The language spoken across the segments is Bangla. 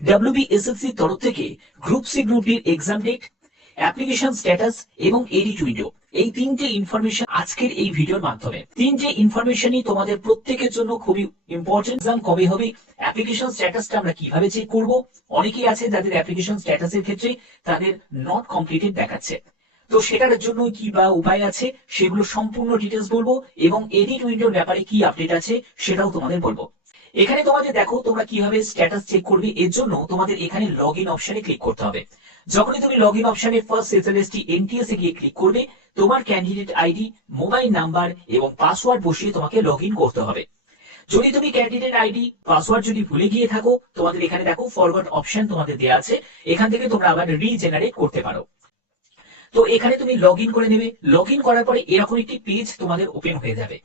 ডাব্লিউবিএসএসসি তরফ থেকে গ্রুপ সি গ্রুপ ডির এক্সাম ডেট, অ্যাপ্লিকেশন স্ট্যাটাস এবং এডিট উইন্ডো, এই তিনটে ইনফরমেশন আজকের এই ভিডিওর মাধ্যমে। তিনটে ইনফরমেশনই তোমাদের প্রত্যেকের জন্য খুবই ইম্পর্টেন্ট। এক্সাম কবে হবে, অ্যাপ্লিকেশন স্ট্যাটাসটা আমরা কিভাবে চেক করব, অনেকেই আছে যাদের অ্যাপ্লিকেশন স্ট্যাটাসের ক্ষেত্রে তাদের নট কমপ্লিটেড দেখাচ্ছে, তো সেটার জন্য কি বা উপায় আছে সেগুলো সম্পূর্ণ ডিটেলস বলবো, এবং এডিট উইন্ডোর ব্যাপারে কি আপডেট আছে সেটাও তোমাদের বলবো। এখানে তোমাদের দেখো তোমরা কিভাবে স্ট্যাটাস চেক করবে, এর জন্য তোমাদের এখানে লগ ইন অপশনে ক্লিক করতে হবে। যখনই তুমি লগ ইন অপশনে ফার্স্ট এসএলএসটি এনটিএস এ গিয়ে ক্লিক করবে, তোমার ক্যান্ডিডেট আইডি, মোবাইল নাম্বার এবং পাসওয়ার্ড বসিয়ে তোমাকে লগ ইন করতে হবে। যদি তুমি ক্যান্ডিডেট আইডি পাসওয়ার্ড যদি ভুলে গিয়ে থাকো, তোমাদের এখানে দেখো ফরগট অপশন তোমাদের দেওয়া আছে, এখান থেকে তোমরা আবার রিজেনারেট করতে পারো। তো এখানে তুমি লগ ইন করে নেবে। লগ ইন করার পরে এরকম একটি পেজ তোমাদের ওপেন হয়ে যাবে।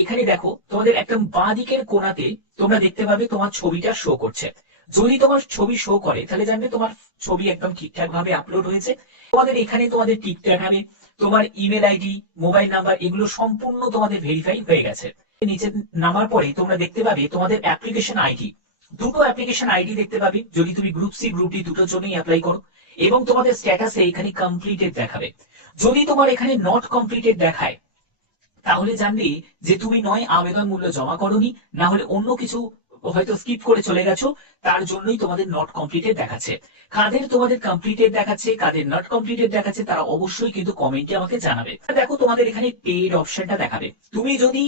এখানে দেখো তোমাদের একদম বাঁ দিকের কোণাতে তোমরা দেখতে পাবে তোমার ছবিটা শো করছে। যদি তোমার ছবি শো করে তাহলে জানবে তোমার ছবি একদম ঠিকঠাক ভাবে আপলোড হয়েছে। তোমাদের এখানে তোমাদের ঠিকঠাক ভাবে তোমার ইমেল আইডি, মোবাইল নাম্বার এগুলো সম্পূর্ণ তোমাদের ভেরিফাই হয়ে গেছে। নিচে নামার পরে তোমরা দেখতে পাবে তোমাদের অ্যাপ্লিকেশন আইডি, দুটো অ্যাপ্লিকেশন আইডি দেখতে পাবে যদি তুমি গ্রুপ সি গ্রুপ ডি দুটোর জন্যই অ্যাপ্লাই করো, এবং তোমাদের স্ট্যাটাসে এখানে কমপ্লিটেড দেখাবে। যদি তোমার এখানে নট কমপ্লিটেড দেখায় তাহলে জানবে যে তুমি নয় আবেদন মূল্য জমা করোনি, না হলে অন্য কিছু হয়তো স্কিপ করে চলে গেছো, তার জন্যই তোমাদের নট কমপ্লিটেড দেখাচ্ছে। কাদের তোমাদের কমপ্লিটেড দেখাচ্ছে, কাদের নট কমপ্লিটেড দেখাচ্ছে, তারা অবশ্যই কিন্তু কমেন্টে আমাকে জানাবে। দেখো তোমাদের এখানে পেড অপশনটা দেখাবে। তুমি যদি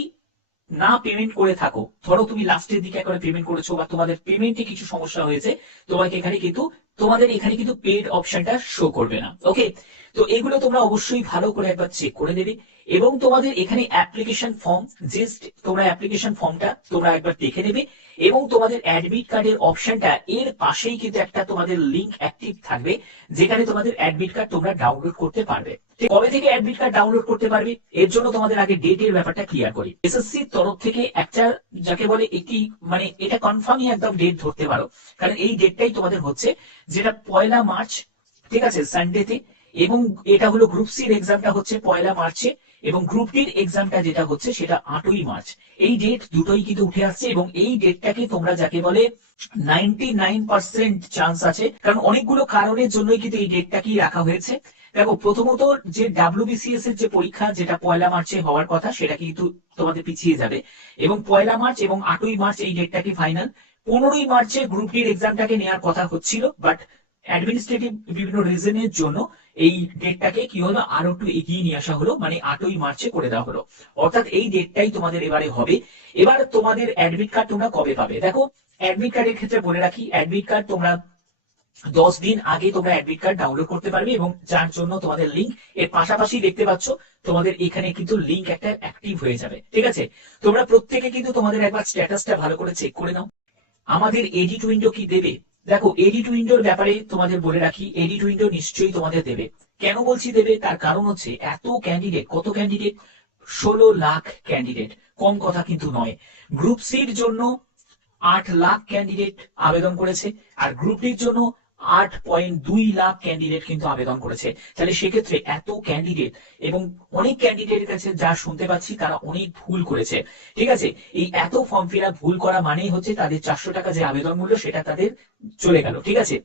না পেমেন্ট করে থাকো, ধরো তুমি লাস্টের দিকে একবার পেমেন্ট করেছো বা তোমাদের পেমেন্টে কিছু সমস্যা হয়েছে, তোমাকে তোমাদের এখানে কিন্তু পেড অপশনটা শো করবে না। ওকে, তো এগুলো তোমরা অবশ্যই ভালো করে একবার চেক করে নেবে। এবং তোমাদের এখানে অ্যাপ্লিকেশন ফর্ম, জাস্ট তোমরা অ্যাপ্লিকেশন ফর্মটা তোমরা একবার দেখে নেবে, এবং তোমাদের অ্যাডমিট কার্ডের অপশনটা এর পাশেই কিন্তু একটা তোমাদের লিংক অ্যাক্টিভ থাকবে, যেখানে তোমাদের অ্যাডমিট কার্ড তোমরা ডাউনলোড করতে পারবে। কবে থেকে অ্যাডমিট কার্ড ডাউনলোড করতে পারবে, এর জন্য তোমাদের আগে ডেটের ব্যাপারটা ক্লিয়ার করি। এসএসসি তরফ থেকে একটা যাকে বলে একটি মানে এটা কনফার্মই একদম ডেট ধরতে পারো, কারণ এই ডেটটাই তোমাদের হচ্ছে, যেটা 1 মার্চ, ঠিক আছে, সানডেতে। এবং এটা হলো গ্রুপ সির এক্সামটা হচ্ছে 1 মার্চে, এবং গ্রুপ ডির এক্সামটা যেটা হচ্ছে সেটা 8ই মার্চ। এই ডেট দুটোই কিন্তু উঠে আসছে, এবং এই ডেটটাকে তোমরা যাকে বলে 99% চান্স আছে, কারণ অনেকগুলো কারণের জন্যই কিন্তু এই ডেটটাকেই রাখা হয়েছে। দেখো, প্রথমত যে ডাব্লিউবিসিএস এর যে পরীক্ষা যেটা 1 মার্চে হওয়ার কথা, সেটা কিন্তু তোমাদের পিছিয়ে যাবে, এবং 1 মার্চ এবং 8ই মার্চ এই ডেটটাকে ফাইনাল। 15ই মার্চে গ্রুপ ডির এক্সামটাকে নেওয়ার কথা হচ্ছিল, বাট অ্যাডমিনিস্ট্রেটিভ বিভিন্ন রিজনের জন্য এই ডেটটাকে কি হলো আরো একটু এগিয়ে নিয়ে আসা হলো, মানে 8ই মার্চে করে দেওয়া হলো। অর্থাৎ এই ডেটটাই তোমাদের এবারে হবে। এবার তোমাদের অ্যাডমিট কার্ড তোমরা কবে পাবে? দেখো, অ্যাডমিট কার্ডের ক্ষেত্রে বলে রাখি, অ্যাডমিট কার্ড তোমরা 10 দিন আগে তোমরা অ্যাডমিট কার্ড ডাউনলোড করতে পারবে, এবং যার জন্য তোমাদের লিঙ্ক এর পাশাপাশি দেখতে পাচ্ছ তোমাদের এখানে কিন্তু লিঙ্ক একটা অ্যাক্টিভ হয়ে যাবে। ঠিক আছে, তোমরা প্রত্যেকে কিন্তু তোমাদের একবার স্ট্যাটাসটা ভালো করে চেক করে নাও। আমাদের এডিট উইন্ডো কি দেবে? দেখো, এডিট উইন্ডোর ব্যাপারে তোমাদের বলে রাখি, এডিট উইন্ডো নিশ্চয়ই তোমাদের দেবে। কেন বলছি দেবে, তার কারণ হচ্ছে এত ক্যান্ডিডেট, কত ক্যান্ডিডেট, 16 লাখ ক্যান্ডিডেট, কম কথা কিন্তু নয়। গ্রুপ সির জন্য 8 লাখ ক্যান্ডিডেট আবেদন করেছে, আর গ্রুপ ডির জন্য 8.2 লাখ ক্যান্ডিডেট কিন্তু আবেদন করেছে। তাহলে সেক্ষেত্রে এত ক্যান্ডিডেট, এবং অনেক ক্যান্ডিডেটের কাছে যা শুনতে পাচ্ছি তারা অনেক ভুল করেছে। ঠিক আছে, এই এত ফর্ম ফিল আপ ভুল করা মানেই হচ্ছে তাদের 400 টাকা যে আবেদন মূল্য সেটা তাদের চলে গেল। ঠিক আছে,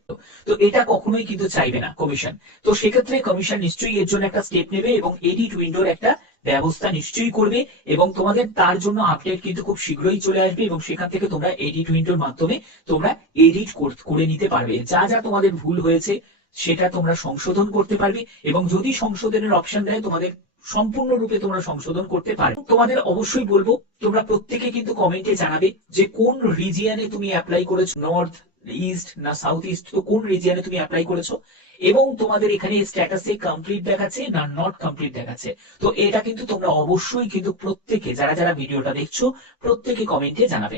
তো এটা কখনোই কিন্তু চাইবে না কমিশন। তো সেক্ষেত্রে কমিশন নিশ্চয়ই এর জন্য একটা স্টেপ নেবে, এবং এডিট উইন্ডোর একটা ব্যবস্থা নিশ্চয়ই করবে, এবং তোমাদের তার জন্য আপডেট কিন্তু খুব শীঘ্রই চলে আসবে, এবং সেখান থেকে তোমরা এডিট উইন্ডোর মাধ্যমে তোমরা এডিট করে নিতে পারবে। যা যা তোমাদের ভুল হয়েছে সেটা তোমরা সংশোধন করতে পারবে, এবং যদি সংশোধনের অপশন দেয় তোমাদের সম্পূর্ণরূপে তোমরা সংশোধন করতে পারবে। তোমাদের অবশ্যই বলবো তোমরা প্রত্যেকে কিন্তু কমেন্টে জানাবে যে কোন রিজিয়নে তুমি অ্যাপ্লাই করেছো, নর্থ ইস্ট না সাউথ ইস্ট, তো কোন রিজিয়নে তুমি অ্যাপ্লাই করেছো, এবং তোমাদের এখানে স্ট্যাটাসে কমপ্লিট দেখাচ্ছে না নট কমপ্লিট দেখাচ্ছে। তো এটা কিন্তু তোমরা অবশ্যই কিন্তু প্রত্যেকে যারা যারা ভিডিওটা দেখছো প্রত্যেকে কমেন্টে জানাবে।